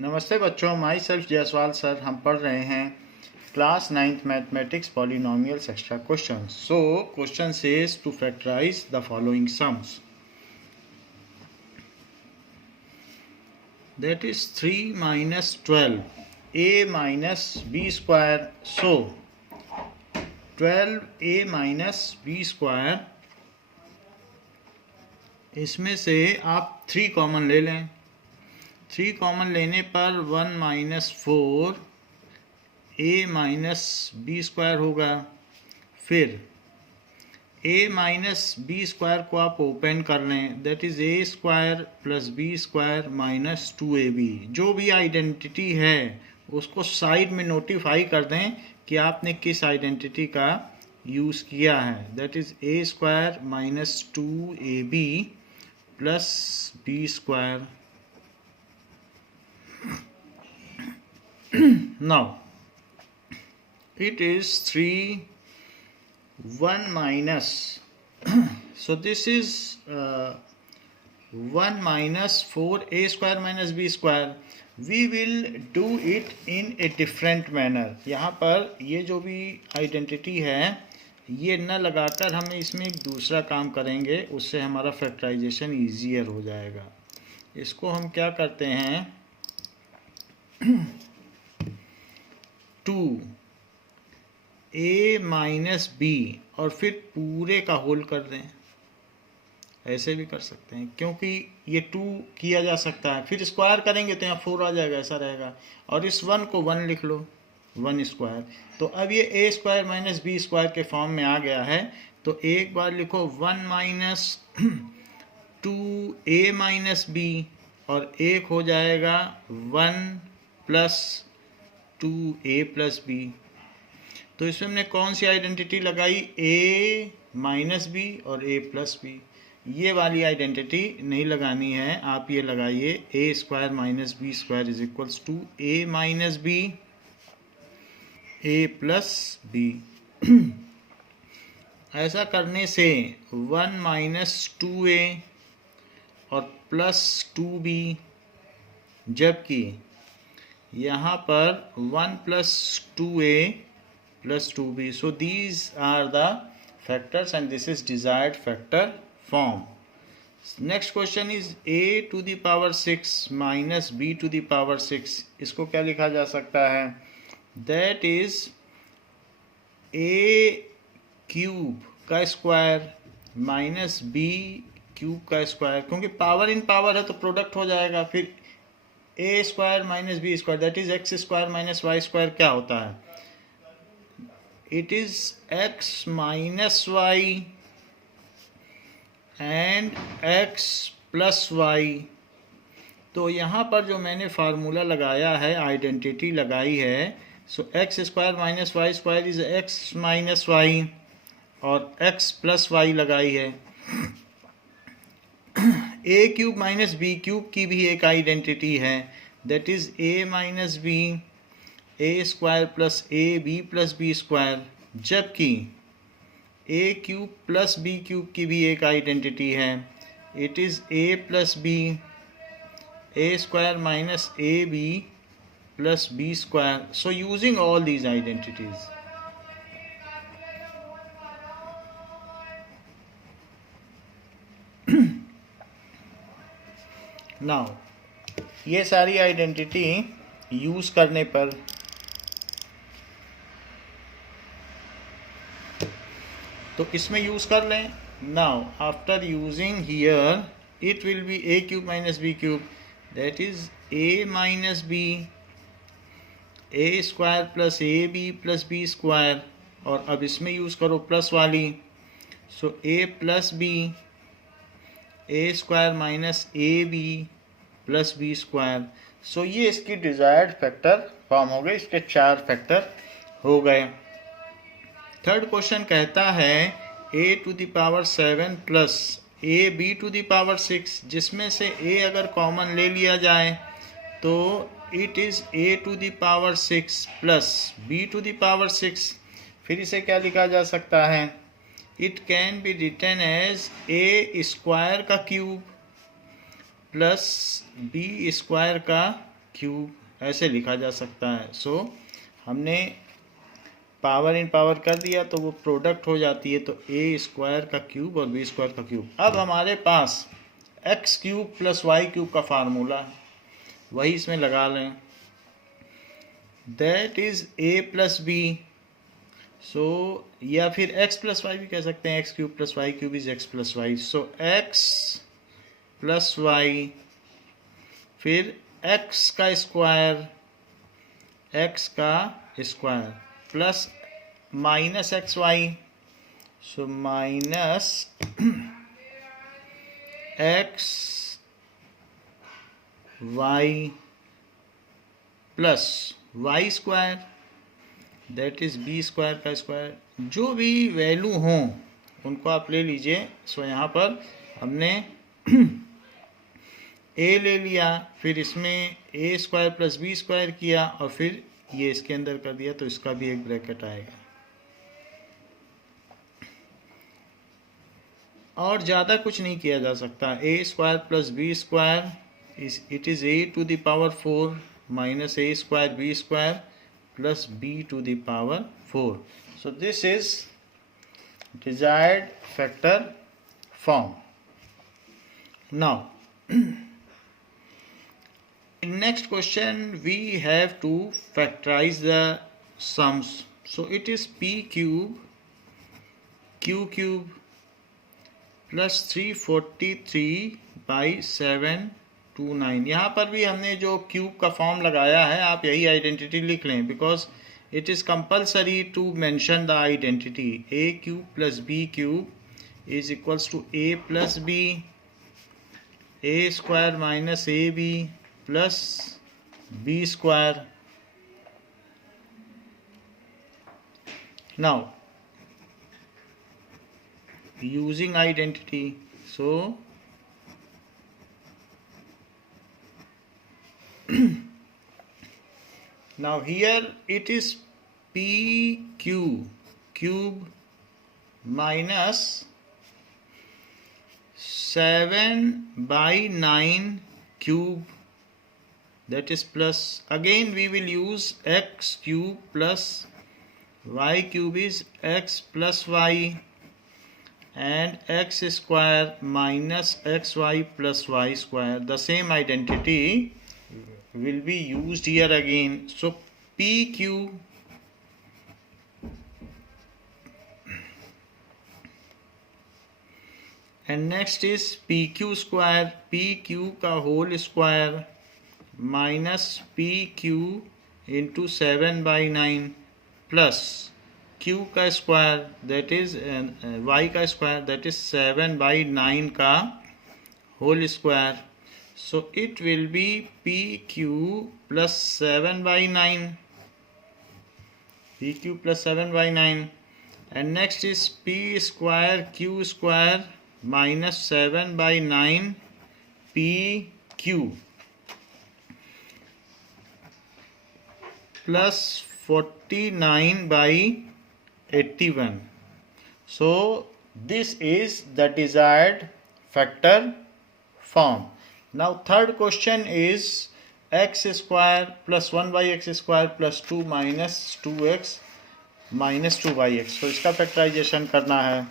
नमस्ते बच्चों, my self Jaiswal sir. हम पढ़ रहे हैं class 9th mathematics polynomials extra question. So question says to factorise the following sums, that is 3 minus 12 a minus b square. So 12a minus b square, इसमें से आप 3 common ले लें। 3 कॉमन लेने पर 1 minus 4 a minus b square होगा। फिर a minus B square को आप ओपन कर लें, that is a square plus B square minus 2ab। जो भी आइडेंटिटी है उसको साइड में नोटिफाई कर दें कि आपने किस आइडेंटिटी का यूज़ किया है, that is a square minus 2ab plus B square. Now it is 3 1 minus so this is 1 minus 4a square minus b square. We will do it in a different manner. यहाँ पर ये जो भी identity है ये न लगाकर हम इसमें एक दूसरा काम करेंगे, उससे हमारा फैक्टराइजेशन ईजियर हो जाएगा। इसको हम क्या करते हैं, 2a माइनस बी और फिर पूरे का होल कर दें। ऐसे भी कर सकते हैं क्योंकि ये 2 किया जा सकता है, फिर स्क्वायर करेंगे तो यहाँ 4 आ जाएगा, ऐसा रहेगा। और इस 1 को 1 लिख लो, 1 स्क्वायर। तो अब ये a square minus B square के फॉर्म में आ गया है। तो एक बार लिखो 1 माइनस 2a माइनस बी और एक हो जाएगा 1 प्लस 2a प्लस बी। तो इसमें हमने कौन सी आइडेंटिटी लगाई, a माइनस बी और a प्लस बी। ये वाली आइडेंटिटी नहीं लगानी है, आप ये लगाइए a square minus B square is equals to a minus B a plus B. ऐसा करने से 1 माइनस 2a और प्लस 2b, जबकि यहाँ पर 1 plus 2a plus 2b. So these are the factors and this is desired factor form. Next question is a to the power 6 minus b to the power 6. इसको क्या लिखा जा सकता है, that is a क्यूब का square minus b cube का square, क्योंकि power in power है तो प्रोडक्ट हो जाएगा। फिर a square minus B square, that is X square minus Y square क्या होता है, it is x minus y and x plus y। तो यहाँ पर जो मैंने फार्मूला लगाया है, आइडेंटिटी लगाई है, so x square minus Y square is x minus y और एक्स प्लस वाई लगाई है। A cube minus B cube की भी एक आइडेंटिटी है, that is A minus B A square plus A B plus B square, जबकि A cube plus B cube की भी एक आइडेंटिटी है, it is A plus B A square minus A B plus B square. So using all these identities, now ये सारी identity use करने पर तो इसमें यूज़ कर लें। Now after using here it will be A cube minus B cube, that is A minus B A square plus A B plus B square, और अब इसमें यूज़ करो प्लस वाली, so A plus B A square minus A B plus B square. So ये इसकी desired factor form हो गए, इसके 4 फैक्टर हो गए। थर्ड क्वेश्चन कहता है a to the power 7 plus A B to the power 6, जिसमें से a अगर कॉमन ले लिया जाए तो it is a to the power 6 plus b to the power 6। फिर इसे क्या लिखा जा सकता है, it can be written as a square का क्यूब प्लस b स्क्वायर का क्यूब, ऐसे लिखा जा सकता है। सो हमने पावर इन पावर कर दिया तो वो प्रोडक्ट हो जाती है, तो ए स्क्वायर का क्यूब और बी स्क्वायर का क्यूब। अब हमारे पास x cube plus y cube का फार्मूला है, वही इसमें लगा लें। That is a plus b, so या फिर एक्स प्लस वाई भी कह सकते हैं, x cube plus y cube is x plus y. So x plus y, फिर एक्स का square plus minus x y, so minus x Y plus Y square, that is B square का square. जो भी value हों उनको आप ले लीजिए। सो यहाँ पर हमने ए ले लिया, फिर इसमें ए स्क्वायर प्लस बी स्क्वायर किया और फिर ये इसके अंदर कर दिया, तो इसका भी एक ब्रैकेट आएगा। और ज़्यादा कुछ नहीं किया जा सकता। A square plus B square it is a to the power 4 minus a square b square plus b to the power 4। So this is desired factor form. Now in next question we have to factorize the sums. So it is p cube q cube plus 343 by 729। यहाँ पर भी हमने जो cube का form लगाया है, आप यही आइडेंटिटी लिख लें, because it is compulsory to mention the identity. A cube plus B cube is equals to A plus B, A square minus A B plus B square. Now using identity, so now here it is pq cube minus 7 by 9 cube, that is plus, again we will use x cube plus y cube is x plus y, and x square minus xy plus y square. The same identity will be used here again. So pq and next is pq square, pq का whole square minus pq into 7 by 9 plus q का square that is y का square that is 7 by 9 का whole square. So it will be pq plus 7 by 9, pq plus 7 by 9, and next is p square q square minus 7 by 9 pq plus 49 by 81. So this is the desired factor form. Now third question is x square plus 1 by x square plus 2 minus 2x minus 2 by x. So इसका factorisation करना है।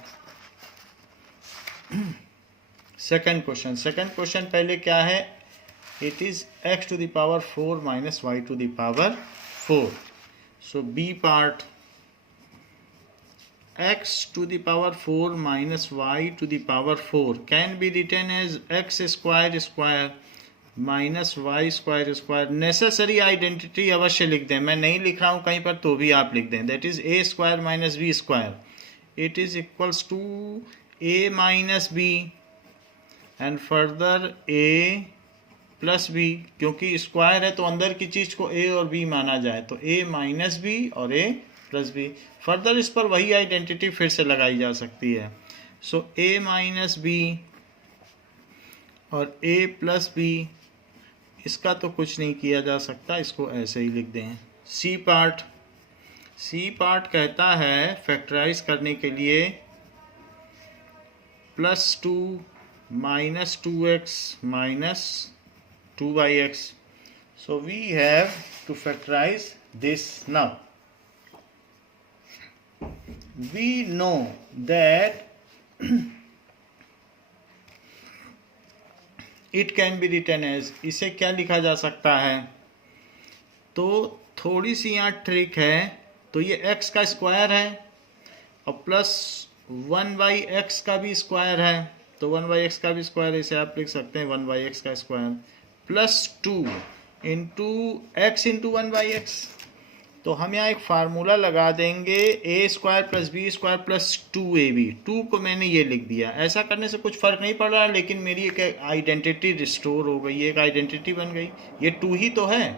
Second question पहले क्या है, it is x to the power 4 minus y to the power 4. So b part, x to the power 4 minus y to the power 4 can be written as x square square minus y square square। Necessary identity अवश्य लिख दें, मैं नहीं लिख रहा हूँ कहीं पर तो भी आप लिख दें। That is a square minus b square, it is equals to a minus b and further a plus B, क्योंकि स्क्वायर है तो अंदर की चीज़ को a और b माना जाए, तो a माइनस बी और a प्लस बी। फर्दर इस पर वही आइडेंटिटी फिर से लगाई जा सकती है। सो a माइनस बी और a प्लस बी, इसका तो कुछ नहीं किया जा सकता, इसको ऐसे ही लिख दें। सी पार्ट कहता है फैक्टराइज करने के लिए plus 2 minus 2x minus 2 by x। So we have to factorize this now. We know that it can be written as, इसे क्या लिखा जा सकता है? तो थोड़ी सी यहाँ ट्रिक है. तो ये x का स्क्वायर है और प्लस 1/x का भी स्क्वायर है. तो 1/x का भी स्क्वायर है, इसे आप लिख सकते हैं 1/x का square plus 2 into x into 1/x. तो हम यहाँ एक फार्मूला लगा देंगे a² + b² + 2ab. 2 को मैंने ये लिख दिया. ऐसा करने से कुछ फ़र्क नहीं पड़ रहा, लेकिन मेरी एक आइडेंटिटी रिस्टोर हो गई, एक आइडेंटिटी बन गई. ये 2 ही तो है,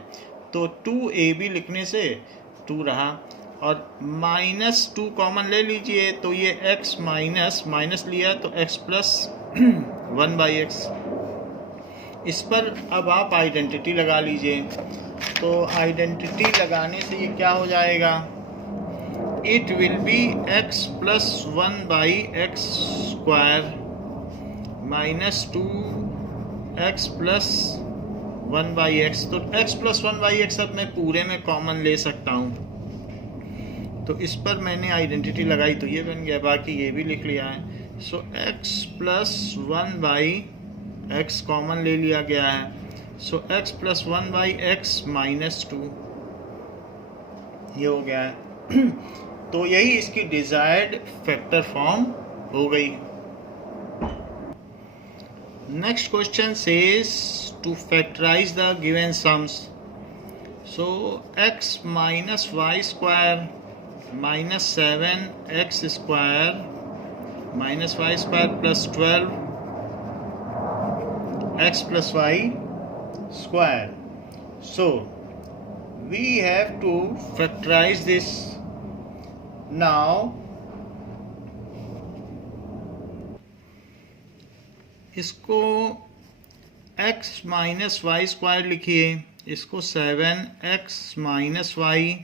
तो 2ab लिखने से 2 रहा. और -2 कॉमन ले लीजिए, तो ये x माइनस लिया तो x + 1/x. इस पर अब आप आइडेंटिटी लगा लीजिए. तो आइडेंटिटी लगाने से ये क्या हो जाएगा? It will B x + 1/x² -2 x + 1/x. तो x + 1/x अब मैं पूरे में कॉमन ले सकता हूँ. तो इस पर मैंने आइडेंटिटी लगाई तो ये बन गया, बाकी ये भी लिख लिया है. सो x + 1/x कॉमन ले लिया गया है. सो x + 1/x -2 ये हो गया है. तो यही इसकी डिजायर्ड फैक्टर फॉर्म हो गई. Next question says to factorise the given sums. So x - y² -7x² -y² + 12x + y². So we have to factorize this now. इसको x - y² लिखिए, इसको 7x - y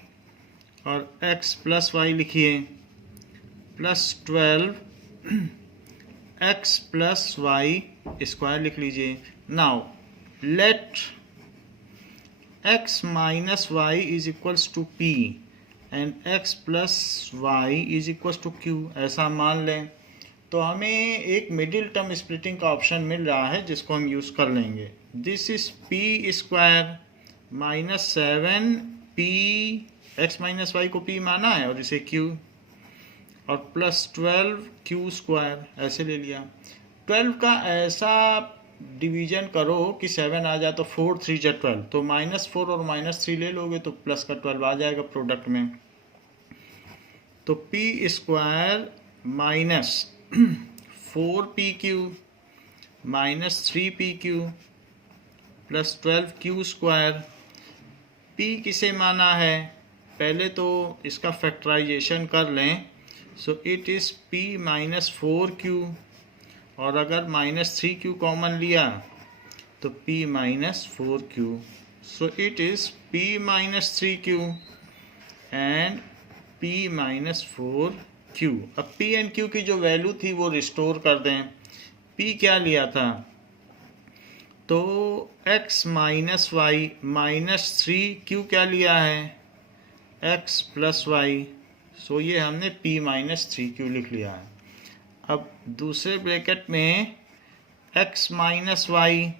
और x + y लिखिए plus 12x + y² लिख लीजिए. Now let x - y = p and x + y = q. ऐसा मान लें. तो हमें एक मिडिल टर्म स्प्लिटिंग का ऑप्शन मिल रहा है, जिसको हम यूज़ कर लेंगे. This is p² -7p, x - y को p माना है और इसे q, और प्लस 12q² ऐसे ले लिया. 12 का ऐसा डिवीजन करो कि 7 आ जाए, तो 4 3 जा 12, तो -4 और -3 ले लोगे तो प्लस का 12 आ जाएगा प्रोडक्ट में. तो p² -4pq -3pq plus 12q². p किसे माना है? पहले तो इसका फैक्टराइजेशन कर लें. So it is p -4q, और अगर -3q कॉमन लिया तो p -4q. So it is p -3q and p -4q. अब p एंड q की जो वैल्यू थी वो रिस्टोर कर दें. p क्या लिया था? तो x - y -3q क्या लिया है? x + y. सो ये हमने p -3q लिख लिया है. अब दूसरे ब्रैकेट में x - y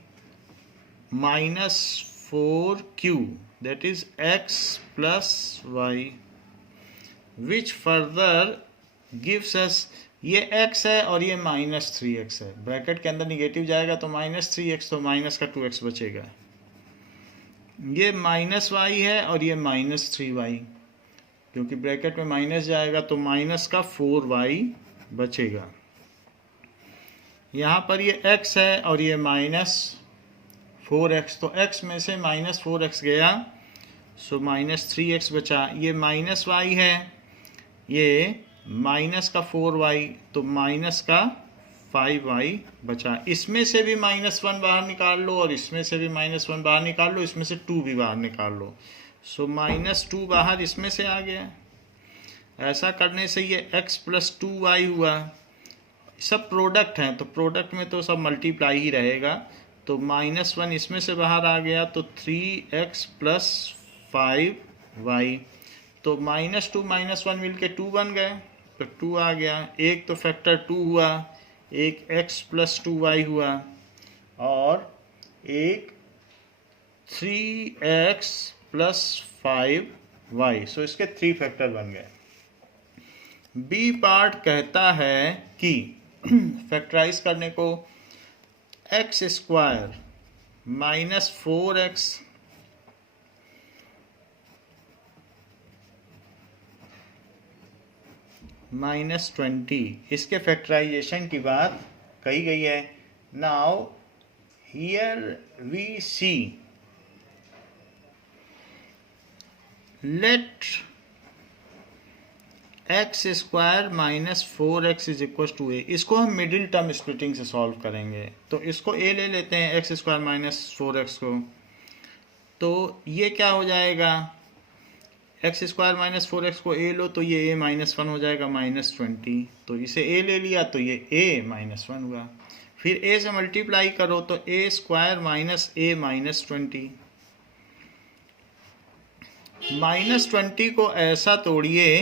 -4q, that is x + y, which further gives us, ये x है और ये -3x है. ब्रैकेट के अंदर निगेटिव जाएगा तो -3x, तो माइनस का 2x बचेगा. ये -y है और ये -3y, क्योंकि ब्रैकेट में माइनस जाएगा तो माइनस का 4y बचेगा. यहाँ पर ये x है और ये -4x, तो x में से -4x गया, सो -3x बचा. ये -y है, ये माइनस का 4y, तो माइनस का 5y बचा. इसमें से भी -1 बाहर निकाल लो और इसमें से भी -1 बाहर निकाल लो, इसमें से 2 भी बाहर निकाल लो. सो -2 बाहर इसमें से आ गया. ऐसा करने से ये x + 2y हुआ. सब प्रोडक्ट हैं तो प्रोडक्ट में तो सब मल्टीप्लाई ही रहेगा. तो -1 इसमें से बाहर आ गया, तो 3x प्लस 5y। तो -2 -1 मिलके 2 बन गए, तो 2 आ गया। एक तो फैक्टर 2 हुआ, एक x प्लस 2y हुआ, और एक 3x प्लस 5y। सो इसके 3 फैक्टर बन गए। बी पार्ट कहता है कि फैक्टराइज करने को एक्स स्क्वायर -4x -20, इसके फैक्टराइजेशन की बात कही गई है। Now here we see, let x square -4x is equal to a. इसको हम मिडिल टर्म स्प्लिटिंग से सॉल्व करेंगे। तो इसको ए ले लेते हैं, एक्स स्क्वायर -4x को। तो ये क्या हो जाएगा, एक्स स्क्वायर -4x को ए लो तो ये a -1 हो जाएगा, -20। तो इसे a ले लिया तो ये a -1 हुआ। फिर a से मल्टीप्लाई करो तो a स्क्वायर माइनस a -20। -20 को ऐसा तोड़िए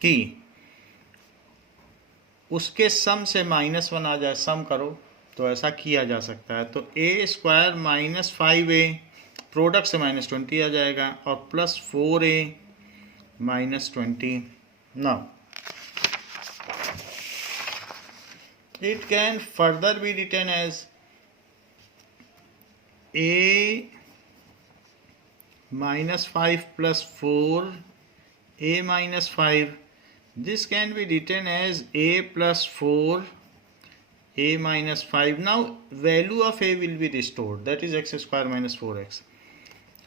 कि उसके सम से -1 आ जाए, सम करो तो ऐसा किया जा सकता है। तो a स्क्वायर -5a, प्रोडक्ट से -20 आ जाएगा, और plus 4a -20। Now it can further be written as a -5 plus 4 a -5. This can be written as a plus 4 a -5. Now value of a will be restored, that is x square minus 4x.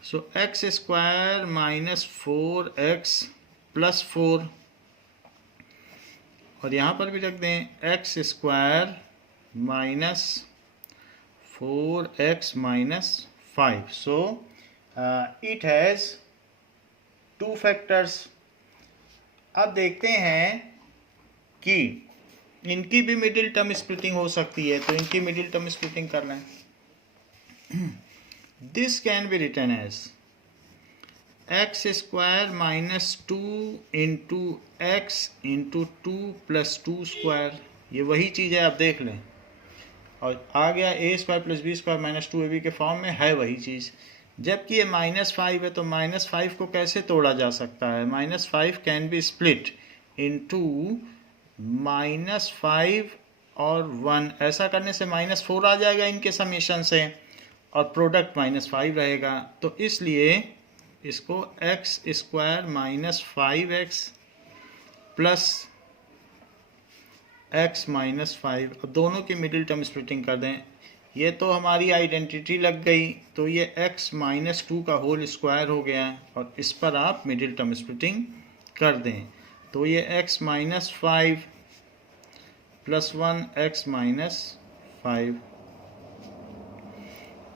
So x square minus 4x plus 4, और यहाँ पर भी रख दें x square minus 4x minus 5. So it has 2 factors. अब देखते हैं कि इनकी भी मिडिल टर्म स्प्लिटिंग हो सकती है, तो इनकी मिडिल टर्म स्प्लिटिंग कर लें. This can be written as X square minus 2 into x into 2 plus 2 square. ये वही चीज़ है, आप देख लें, और आ गया a square plus B square minus 2ab के फॉर्म में है वही चीज़. जबकि ये -5 है, तो -5 को कैसे तोड़ा जा सकता है? -5 कैन बी स्प्लिट इनटू -5 और 1. ऐसा करने से -4 आ जाएगा इनके समेशन से, और प्रोडक्ट -5 रहेगा. तो इसलिए इसको x square minus 5x plus x minus 5. अब दोनों की मिडिल टर्म स्प्लिटिंग कर दें. ये तो हमारी आइडेंटिटी लग गई, तो ये x माइनस 2 का होल स्क्वायर हो गया, और इस पर आप मिडिल टर्म स्प्लिटिंग कर दें. तो ये x minus 5 plus 1 x minus 5.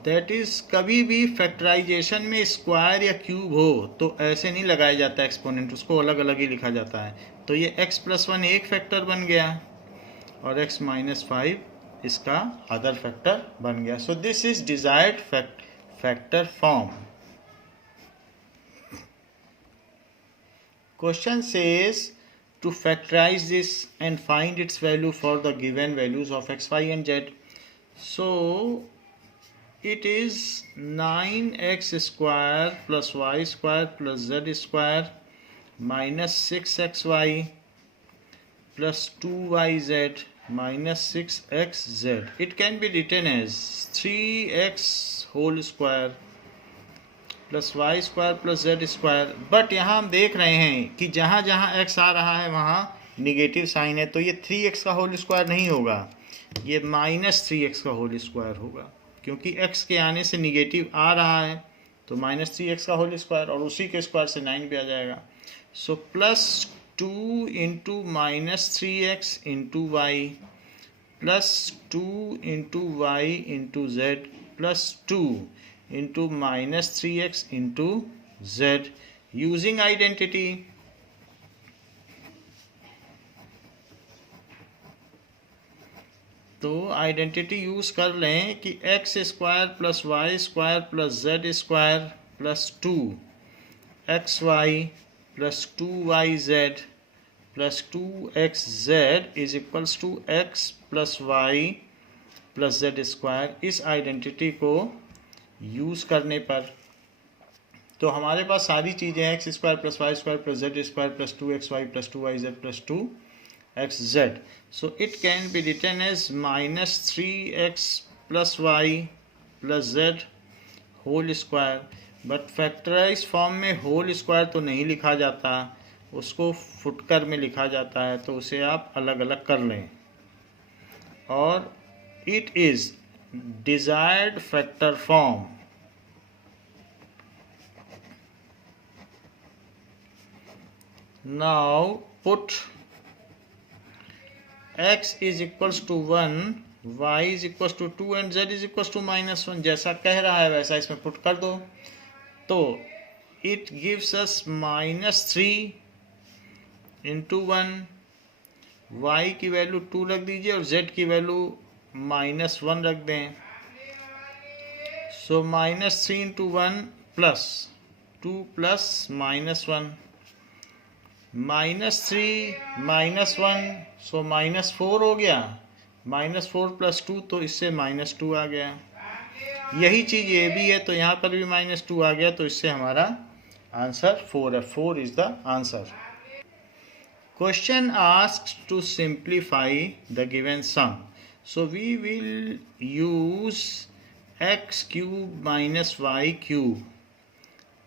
That is, कभी भी फैक्टराइजेशन में स्क्वायर या क्यूब हो तो ऐसे नहीं लगाया जाता एक्सपोनेंट, उसको अलग अलग ही लिखा जाता है. तो ये x प्लस 1 एक फैक्टर बन गया, और x माइनस 5 इसका अदर फैक्टर बन गया. So this is desired factor form. Question says to factorise this and find its value for the given values of x, y and z. So it is 9x square plus y square plus z square minus 6xy plus 2yz minus 6xz. It can be written as 3x whole square plus y square plus z square. But यहाँ हम देख रहे हैं कि जहाँ जहाँ x आ रहा है वहाँ निगेटिव साइन है, तो ये 3x का होल स्क्वायर नहीं होगा, ये -3x का होल स्क्वायर होगा, क्योंकि x के आने से निगेटिव आ रहा है. तो -3x का होल स्क्वायर, और उसी के स्क्वायर से 9 भी आ जाएगा. So plus 2 into -3x into Y plus 2 into Y into Z plus 2 into -3x into Z using identity. तो आइडेंटिटी यूज़ कर लें कि X square plus Y square plus Z square plus 2xy plus 2yz plus 2xz is equals to X plus Y plus Z square. इस identity को use करने पर तो हमारे पास सारी चीज़ें हैं, X square plus Y square plus Z square plus 2xy plus 2yz plus 2xz। So it can be written as -3x plus Y plus Z whole square. But factorise form में whole square तो नहीं लिखा जाता, उसको फुटकर में लिखा जाता है, तो उसे आप अलग अलग कर लें। और it is desired factor form. Now put x is equals to 1, y is equals to 2 and z is equals to -1। जैसा कह रहा है वैसा इसमें पुट कर दो। तो it gives us -3 into 1, y की वैल्यू 2 रख दीजिए और z की वैल्यू -1 रख दें। सो -3 इंटू 1 प्लस 2 प्लस -1 -3 -1 सो -4 हो गया। -4 प्लस 2 तो इससे -2 आ गया। यही चीज़ ये भी है, तो यहाँ पर भी -2 आ गया, तो इससे हमारा आंसर 4 है। 4 is the answer. Question asks to simplify the given sum. So we will use x cube minus Y cube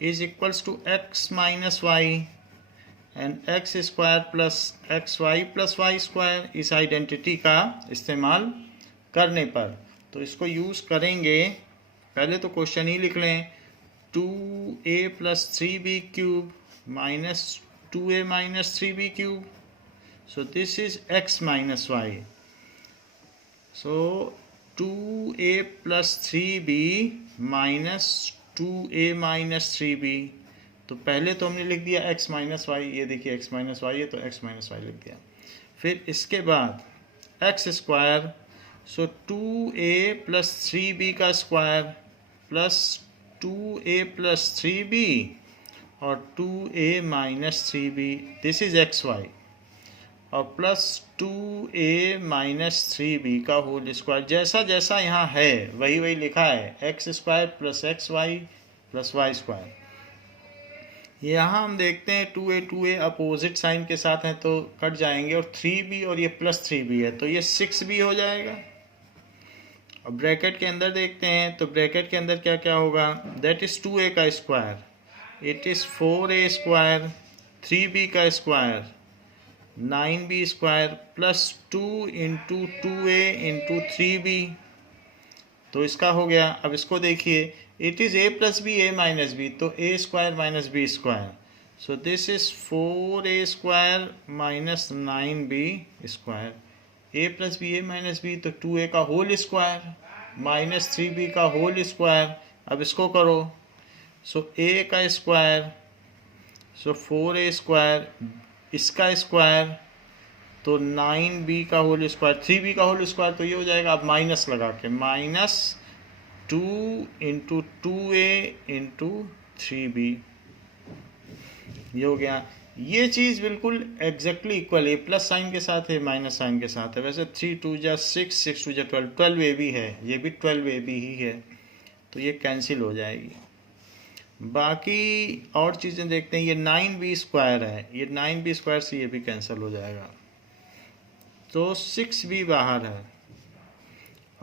is equals to x minus Y and X square plus X Y plus Y square. इस identity का इस्तेमाल करने पर तो इसको use करेंगे। पहले तो क्वेश्चन ही लिख लें, 2a plus 3b cube minus 2a minus 3b cube. So this is x minus Y. So 2a plus 3b minus 2a minus 3b। तो पहले तो हमने लिख दिया x माइनस वाई, ये देखिए x माइनस वाई है तो x माइनस वाई लिख दिया। फिर इसके बाद x स्क्वायर, सो 2a प्लस 3b का square plus 2a plus 3b और 2a minus 3b, this is xy, और प्लस 2a माइनस 3b का होल स्क्वायर। जैसा जैसा यहाँ है वही वही लिखा है, x square plus X Y plus Y square. यहाँ हम देखते हैं 2a अपोजिट साइन के साथ है तो कट जाएंगे, और 3b और ये प्लस 3b है तो ये 6b हो जाएगा। और ब्रैकेट के अंदर देखते हैं तो ब्रैकेट के अंदर क्या क्या होगा, दैट इज 2a का square, it is 4a square, 3b का square 9b square plus 2 into 2a into 3b। तो इसका हो गया। अब इसको देखिए, it is a plus B a minus B, तो a square minus B square. So this is 4a square minus 9b square. a plus B a minus B तो 2a का होल स्क्वायर माइनस 3b का whole square. अब इसको करो, सो a का square, सो 4a square, इसका square तो 9b का होल स्क्वायर, 3b का होल स्क्वायर, तो ये हो जाएगा। अब माइनस लगा के minus 2 into 2a into 3b, ये हो गया। ये चीज़ बिल्कुल एग्जैक्टली इक्वल है, प्लस साइन के साथ है माइनस साइन के साथ है। वैसे 3 2 जा 6, 6 2 जा 12, 12a भी है, ये भी 12a भी ही है, तो ये कैंसिल हो जाएगी। बाकी और चीज़ें देखते हैं, ये 9b स्क्वायर है, ये 9b स्क्वायर से ये भी कैंसिल हो जाएगा, तो 6b बाहर है।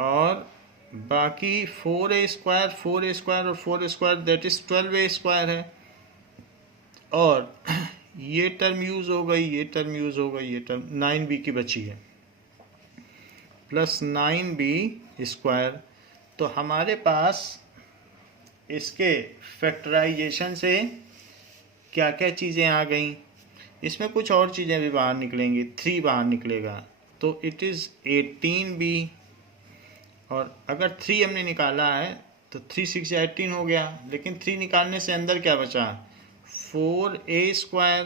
और बाकी 4a स्क्वायर और 4 square that is 12a square है। और ये टर्म यूज़ हो गई, ये टर्म यूज़ हो गई, ये टर्म 9b की बची है प्लस 9b स्क्वायर। तो हमारे पास इसके फैक्टराइजेशन से क्या क्या चीज़ें आ गई, इसमें कुछ और चीज़ें भी बाहर निकलेंगी, 3 बाहर निकलेगा, तो इट इज़ 18b। और अगर 3 हमने निकाला है तो 3 6 18 हो गया, लेकिन 3 निकालने से अंदर क्या बचा, 4a square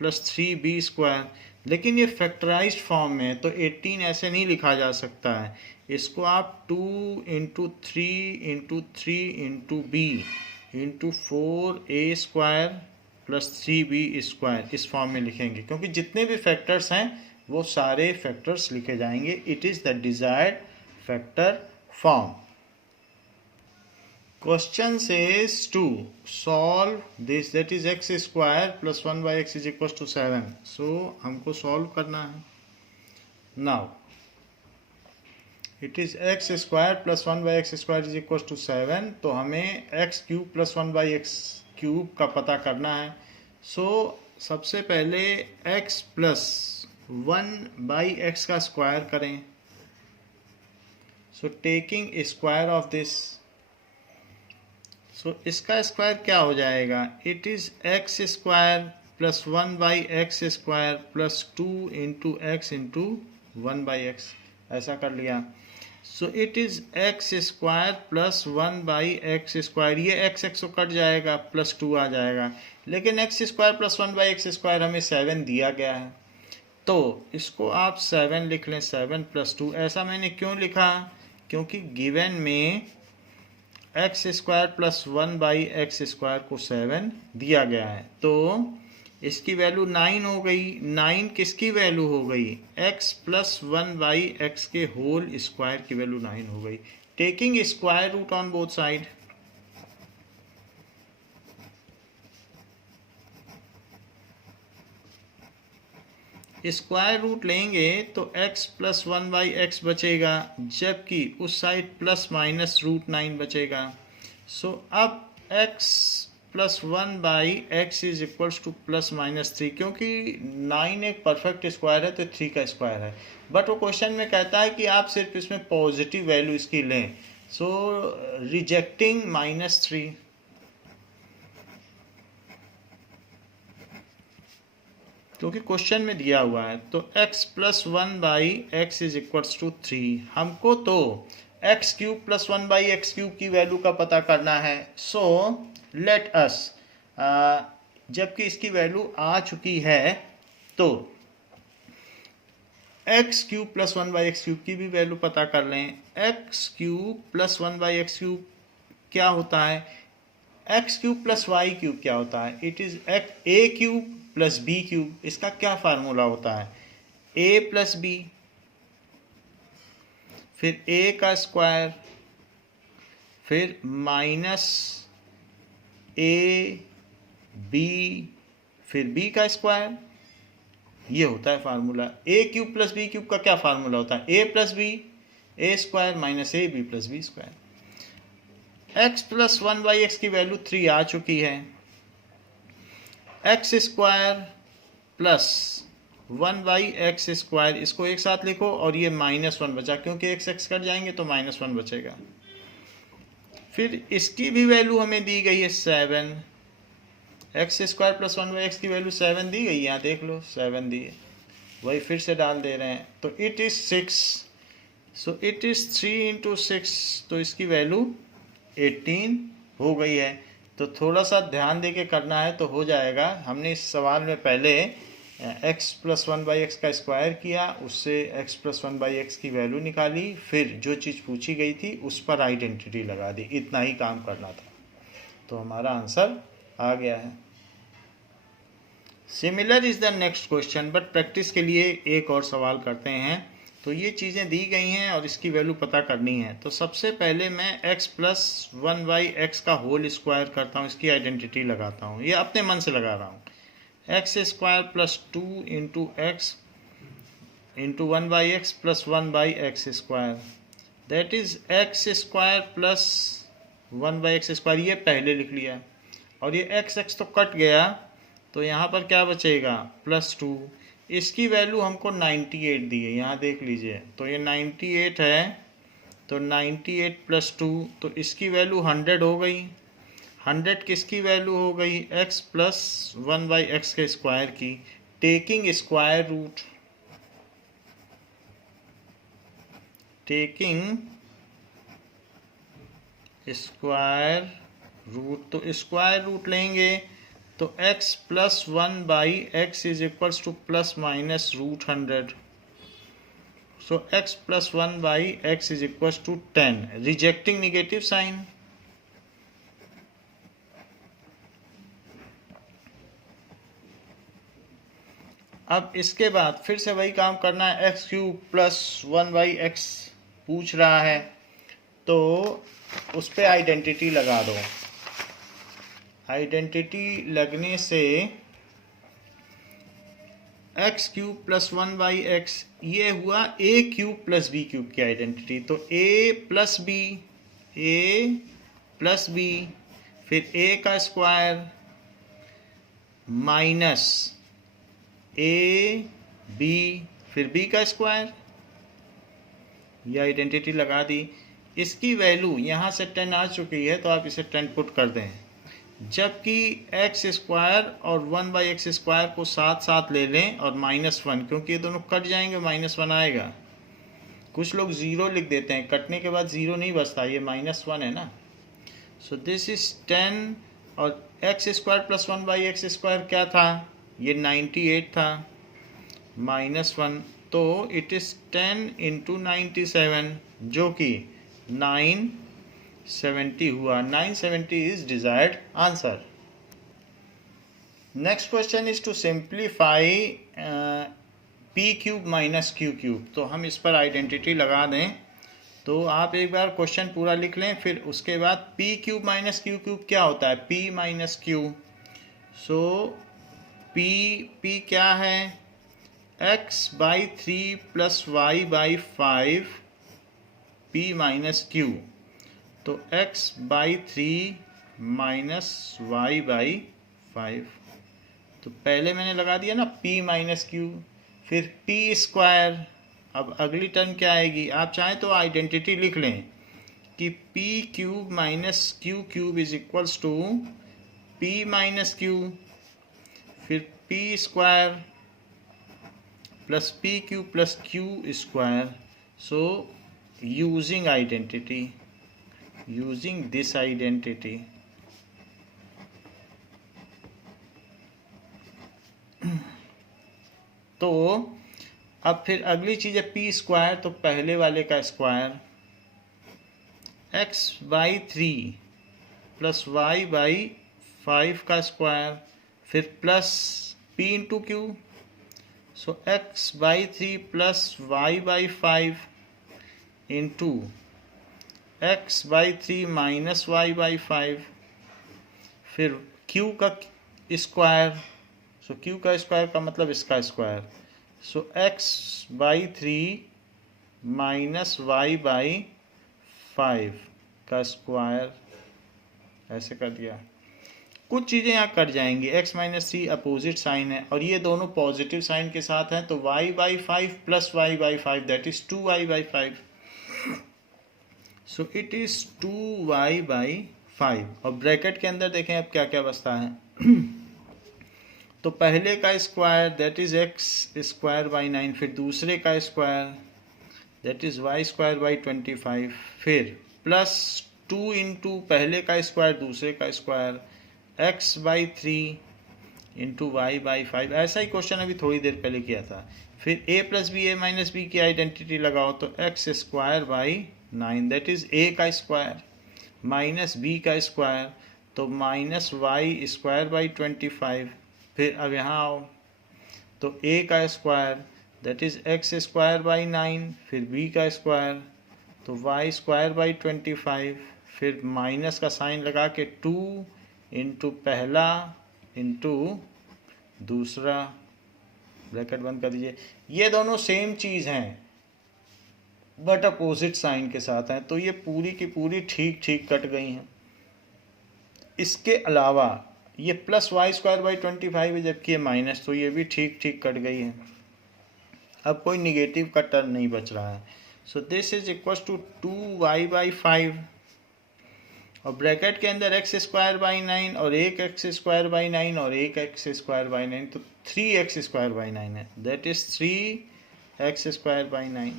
plus 3b square. लेकिन ये फैक्टराइज्ड फॉर्म में, तो 18 ऐसे नहीं लिखा जा सकता है। इसको आप 2 into 3 into 3 into b into 4a² plus 3b² इस फॉर्म में लिखेंगे, क्योंकि जितने भी फैक्टर्स हैं वो सारे फैक्टर्स लिखे जाएंगे। It is the desired factor form. Question says to solve this, that is x square plus 1 by x is equals to 7. So हमको solve करना है। Now it is x square plus 1 by x square is equals to 7, तो हमें x cube plus 1 by x cube का पता करना है। So सबसे पहले x plus 1 by x का स्क्वायर करें। So taking square of this, सो इसका स्क्वायर क्या हो जाएगा? It is x square plus 1 by x square plus 2 into x into 1 by x, ऐसा कर लिया। So it is x square plus 1 by x square, ये एक्स एक्स तो cut जाएगा, प्लस 2 आ जाएगा। लेकिन x square plus 1 by x square हमें 7 दिया गया है, तो इसको आप 7 लिख लें। 7 प्लस 2, ऐसा मैंने क्यों लिखा? क्योंकि गिवन में x square plus 1 by x square को 7 दिया गया है, तो इसकी वैल्यू 9 हो गई। 9 किसकी वैल्यू हो गई? x प्लस 1 बाई एक्स के होल स्क्वायर की वैल्यू 9 हो गई। Taking square root on both side, square root लेंगे तो x प्लस 1 बाई एक्स बचेगा, जबकि उस साइड प्लस माइनस रूट 9 बचेगा। सो अब x plus 1 by x is equals to plus minus 3, क्योंकि 9 एक परफेक्ट स्क्वायर है तो 3 का स्क्वायर है। बट वो क्वेश्चन में कहता है कि आप सिर्फ इसमें पॉजिटिव वैल्यू इसकी लें। सो रिजेक्टिंग -3, क्योंकि क्वेश्चन में दिया हुआ है, तो x plus 1 by x is equals to 3। हमको तो x cube plus 1 by x cube की वैल्यू का पता करना है। सो लेट अस, जबकि इसकी वैल्यू आ चुकी है, तो x cube plus 1 by x cube की भी वैल्यू पता कर लें। X cube plus 1 by x cube क्या होता है? X cube plus y cube क्या होता है? It is a cube plus B cube. इसका क्या फार्मूला होता है? ए प्लस बी, फिर ए का स्क्वायर, फिर माइनस ए बी, फिर बी का स्क्वायर। ये होता है formula. A cube plus B cube का क्या फार्मूला होता है? A plus B, A square minus A B plus B square. X plus 1 by x की वैल्यू 3 आ चुकी है। X square plus 1 by x square, इसको एक साथ लिखो, और ये -1 बचा, क्योंकि एक्स एक्स कट जाएंगे तो -1 बचेगा। फिर इसकी भी वैल्यू हमें दी गई है 7। X square plus 1 by x की वैल्यू 7 दी गई, यहाँ देख लो 7 दी है, वही फिर से डाल दे रहे हैं। तो it is 6, so it is 3 into 6, तो इसकी वैल्यू 18 हो गई है। तो थोड़ा सा ध्यान दे के करना है तो हो जाएगा। हमने इस सवाल में पहले x प्लस 1 बाई एक्स का स्क्वायर किया, उससे x प्लस 1 बाई एक्स की वैल्यू निकाली, फिर जो चीज़ पूछी गई थी उस पर आइडेंटिटी लगा दी। इतना ही काम करना था, तो हमारा आंसर आ गया है। Similar is the next question, but practice के लिए एक और सवाल करते हैं। तो ये चीज़ें दी गई हैं और इसकी वैल्यू पता करनी है। तो सबसे पहले मैं x प्लस 1 बाई एक्स का होल स्क्वायर करता हूँ, इसकी आइडेंटिटी लगाता हूँ, ये अपने मन से लगा रहा हूँ। X square plus 2 into x into 1 by x plus 1 by x square, that is x square plus 1 by x square, ये पहले लिख लिया। और ये एक्स एक्स तो कट गया, तो यहाँ पर क्या बचेगा? प्लस 2। इसकी वैल्यू हमको 98 दी है, यहाँ देख लीजिए, तो ये 98 है, तो 98 प्लस 2, तो इसकी वैल्यू 100 हो गई। 100 किसकी वैल्यू हो गई? x प्लस 1 बाई एक्स के स्क्वायर की। Taking square root, taking square root, तो स्क्वायर रूट लेंगे तो x plus 1 by x is equals to plus minus root 100. So x plus 1 by x is equals to 10. Rejecting negative sign. अब इसके बाद फिर से वही काम करना है. X cube plus 1 by x पूछ रहा है, तो उस पर आइडेंटिटी लगा दो. आइडेंटिटी लगने से x cube plus 1 by x ये हुआ ए क्यूब प्लस बी क्यूब की आइडेंटिटी. तो ए प्लस बी फिर ए का स्क्वायर माइनस ए बी फिर बी का स्क्वायर. ये आइडेंटिटी लगा दी. इसकी वैल्यू यहाँ से 10 आ चुकी है, तो आप इसे 10 पुट कर दें. जबकि एक्स स्क्वायर और 1 बाई एक्स स्क्वायर को साथ साथ ले लें और -1, क्योंकि ये दोनों कट जाएंगे, -1 आएगा. कुछ लोग 0 लिख देते हैं, कटने के बाद 0 नहीं बचता, ये -1 है ना. सो दिस इज 10 और x square plus 1 by x square क्या था, ये 98 था, -1, तो इट इज़ 10 इंटू 97 जो कि 970 हुआ. 970 is desired answer. Next question is to simplify p cube minus q cube. तो हम इस पर आइडेंटिटी लगा दें. तो आप एक बार क्वेश्चन पूरा लिख लें, फिर उसके बाद p cube minus q cube क्या होता है, p minus q. So p क्या है, x by 3 plus y by 5 p minus q. तो x by 3 minus y by 5. तो पहले मैंने लगा दिया ना p माइनस क्यू, फिर p स्क्वायर. अब अगली टर्म क्या आएगी, आप चाहें तो आइडेंटिटी लिख लें कि p cube minus q cube is equals to p minus q फिर p square plus p cube plus q square. So using identity, using this identity, तो अब फिर अगली चीज़ है p स्क्वायर. तो पहले वाले का square x by 3 plus y by 5 का स्क्वायर फिर plus p into q. So x by 3 plus y by 5 into x by 3 minus y by 5 फिर q का स्क्वायर. सो q का स्क्वायर का मतलब इसका square. So x by 3 minus y by 5 का square. ऐसे कर दिया. कुछ चीज़ें यहाँ कट जाएंगी. x माइनस 3 अपोजिट साइन है और ये दोनों पॉजिटिव साइन के साथ हैं, तो y by 5 plus y by 5 that is 2y by 5. So it is 2y by 5. और ब्रैकेट के अंदर देखें अब क्या क्या बचता है. तो पहले का square that is x square by 9, फिर दूसरे का square that is y square by 25, फिर प्लस 2 इंटू पहले का स्क्वायर दूसरे का square x by 3 into y by 5. ऐसा ही क्वेश्चन अभी थोड़ी देर पहले किया था. फिर a plus B a minus b की आइडेंटिटी लगाओ, तो x square by 9 that is a का स्क्वायर माइनस b का स्क्वायर, तो माइनस वाई स्क्वायर बाई 25. फिर अब यहाँ आओ, तो a का square that is x square by 9 फिर b का स्क्वायर, तो y स्क्वायर बाई 25, फिर माइनस का साइन लगा के 2 इंटू पहला इंटू दूसरा, ब्रैकेट बंद कर दीजिए. ये दोनों सेम चीज़ हैं बट अपोजिट साइन के साथ हैं, तो ये पूरी की पूरी ठीक ठीक कट गई हैं. इसके अलावा ये प्लस वाई स्क्वायर बाई 25 है, जबकि ये माइनस, तो ये भी ठीक ठीक कट गई है. अब कोई निगेटिव का टर्म नहीं बच रहा है. So this is equal to 2y by 5 और ब्रैकेट के अंदर x स्क्वायर बाई 9 और एक x स्क्वायर बाई 9 और एक x स्क्वायर बाई 9, तो 3x स्क्वायर बाई 9 है that is 3x square by 9.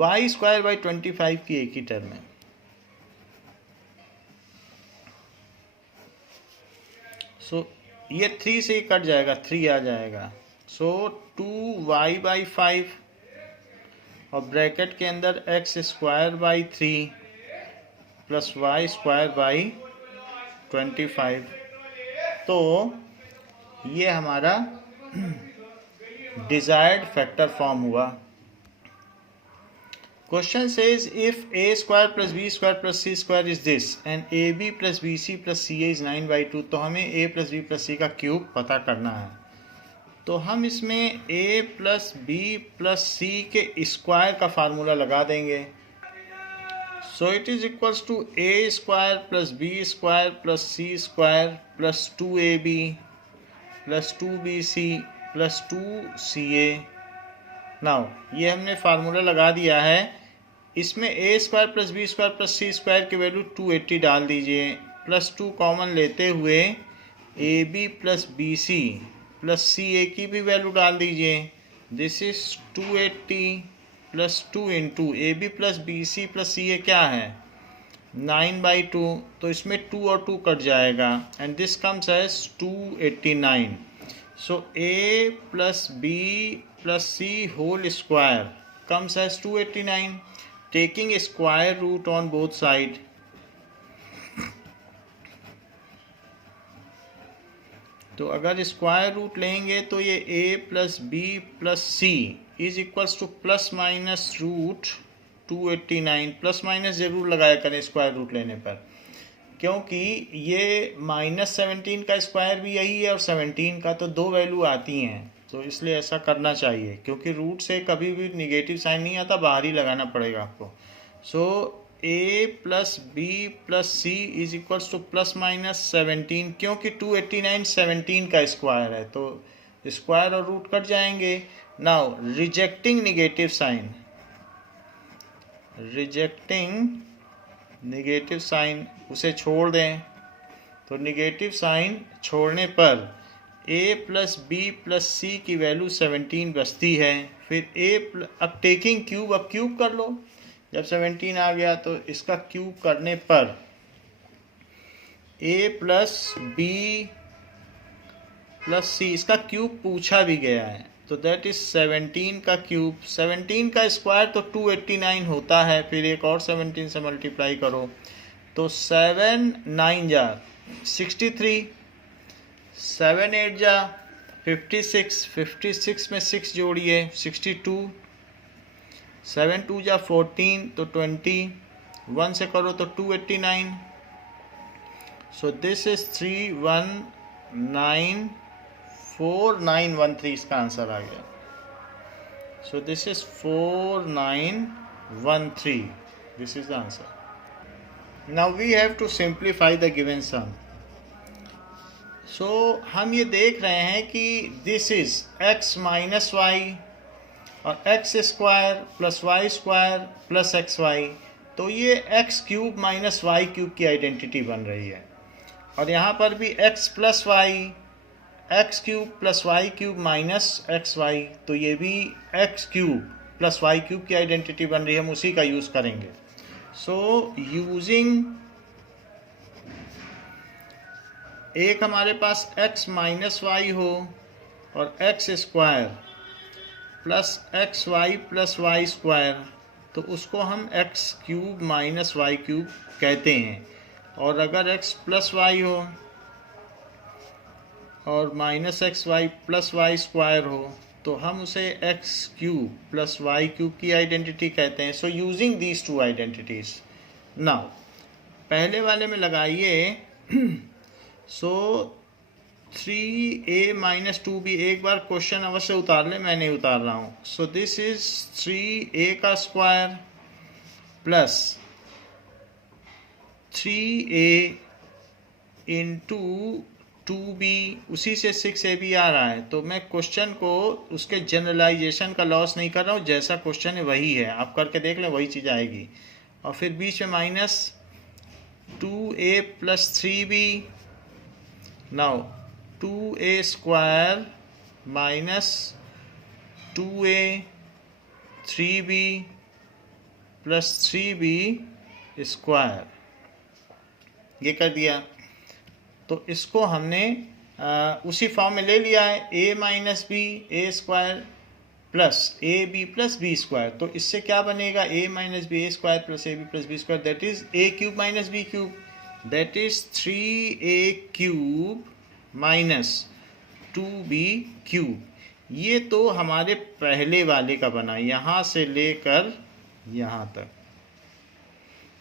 y square by 25 की एक ही टर्म है. सो ये 3 से ही कट जाएगा, 3 आ जाएगा। सो 2y/5 और ब्रैकेट के अंदर x² 3 + y² 25। तो ये हमारा डिजायर्ड फैक्टर फॉर्म हुआ। Question says if a² + b² + c² is this and ab + bc + ca is 9/2। तो हमें a + b + c का क्यूब पता करना है। तो हम इसमें a + b + c के स्क्वायर का फार्मूला लगा देंगे। So it is equals to a² + b² + c² + 2ab + 2bc + 2ca। Now ये हमने फार्मूला लगा दिया है। इसमें a² + b² + c² की वैल्यू 280 डाल दीजिए, +2 कॉमन लेते हुए ab + bc + ca की भी वैल्यू डाल दीजिए। This is 280 + 2 into ab + bc + ca क्या है 9/2। तो इसमें 2 और 2 कट जाएगा and this comes as 289। So a + b + c whole square comes as 289, taking square root on both side। तो अगर स्क्वायर रूट लेंगे तो ये a + b + c is equals to ± √289। Plus minus जरूर लगाया करें स्क्वायर रूट लेने पर, क्योंकि ये -17 का स्क्वायर भी यही है और 17 का, तो 2 वैल्यू आती हैं, तो इसलिए ऐसा करना चाहिए। क्योंकि रूट से कभी भी निगेटिव साइन नहीं आता, बाहर ही लगाना पड़ेगा आपको। So a + b + c is equals to ±17, क्योंकि 289 17 का स्क्वायर है, तो स्क्वायर और रूट कट जाएंगे। Now rejecting negative sign, negative sign उसे छोड़ दें। तो निगेटिव साइन छोड़ने पर a + b + c की वैल्यू 17 बचती है। फिर अब टेकिंग क्यूब, अब क्यूब कर लो। जब 17 आ गया तो इसका क्यूब करने पर a + b + c, इसका क्यूब पूछा भी गया है, तो दैट इज 17 का क्यूब। 17 का स्क्वायर तो 289 होता है, फिर एक और 17 से मल्टीप्लाई करो तो 7 9 जा 63, 7 8 जा 56, 56 में 6 जोड़िए 62, 7 2 जा 14 तो 20, 1 से करो तो 289। सो दिस इज 3194913 इसका आंसर आ गया। So this is 4913, this is the answer. Now we have to simplify the given sum. सो हम ये देख रहे हैं कि दिस इज x - y और x² + y² + xy, तो ये x³ - y³ की आइडेंटिटी बन रही है। और यहाँ पर भी x + y, x³ + y³ - xy, तो ये भी x³ + y³ की आइडेंटिटी बन रही है, हम उसी का यूज़ करेंगे। सो यूजिंग, एक हमारे पास x - y हो और x² + xy + y², तो उसको हम x³ - y³ कहते हैं। और अगर x + y हो और -xy + y² हो तो हम उसे x³ + y³ की आइडेंटिटी कहते हैं। So using these two identities, now पहले वाले में लगाइए। सो 3a - 2b, एक बार क्वेश्चन अवश्य उतार ले, मैं नहीं उतार रहा हूँ। सो दिस इज 3a का square plus 3a into 2b, उसी से 6ab आ रहा है। तो मैं क्वेश्चन को उसके जनरलाइजेशन का लॉस नहीं कर रहा हूँ, जैसा क्वेश्चन है वही है, आप करके देख लें वही चीज़ आएगी। और फिर बीच में minus 2a + 3b, now 2a² - 2a 3b + 3b², ये कर दिया। तो इसको हमने उसी फॉर्म में ले लिया है, a minus B A square plus A B plus B square. तो इससे क्या बनेगा, a minus B A square plus A B plus B square, that is a cube minus B cube, that is 3a cube minus 2b cube. ये तो हमारे पहले वाले का बना, यहाँ से लेकर यहाँ तक।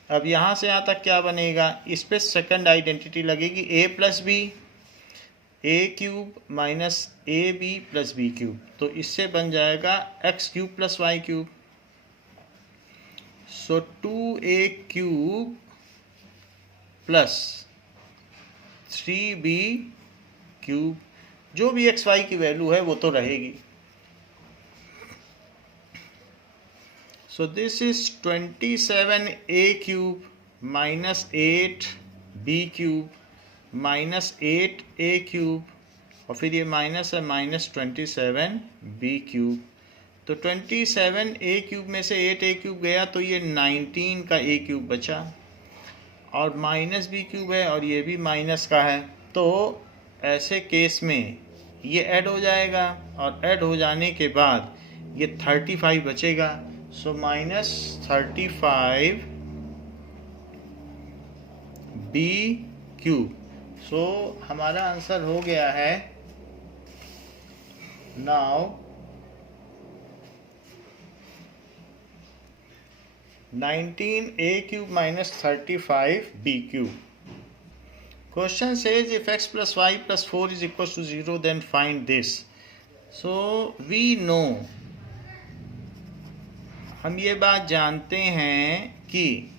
अब यहाँ से यहाँ तक क्या बनेगा, इस पे सेकंड आइडेंटिटी लगेगी, a plus B A cube minus A B plus B cube. तो इससे बन जाएगा x cube plus y cube. So 2a cube plus 3b cube, जो भी एक्स वाई की वैल्यू है वो तो रहेगी। सो this is 27a cube minus 8b cube minus 8a cube, और फिर ये माइनस है माइनस 27b क्यूब। तो 27a क्यूब में से 8a क्यूब गया तो ये 19 का a क्यूब बचा, और माइनस b क्यूब है और ये भी माइनस का है। तो ऐसे केस में ये ऐड हो जाएगा, और ऐड हो जाने के बाद ये 35 बचेगा। So minus 35b cube. सो हमारा आंसर हो गया है now 19a cube minus 35b cube. Question says if x plus Y plus 4 is equal to 0 then find this. So we know, हम ये बात जानते हैं कि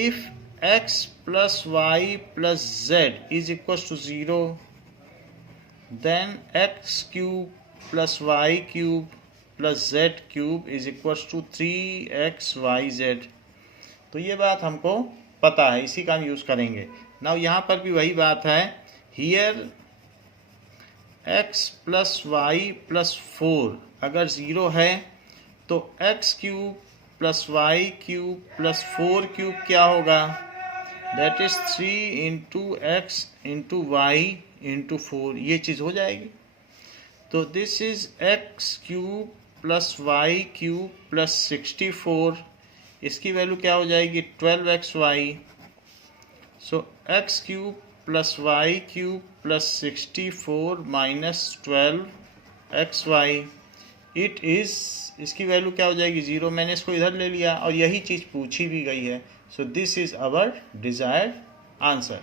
if x plus y plus z is equals to 0, then x cube plus y cube plus z cube is equals to 3xyz। तो ये बात हमको पता है, इसी का हम यूज़ करेंगे। नाउ यहाँ पर भी वही बात है, here x plus Y plus 4 अगर 0 है तो x cube plus y cube plus 4 cube क्या होगा, that is 3 into x into Y into 4, ये चीज़ हो जाएगी। तो this is x cube plus y cube plus 64, इसकी वैल्यू क्या हो जाएगी 12xy। So x cube plus y cube plus 64 minus 12xy, it is, इसकी वैल्यू क्या हो जाएगी 0। मैंने इसको इधर ले लिया और यही चीज़ पूछी भी गई है। So this is our desired answer.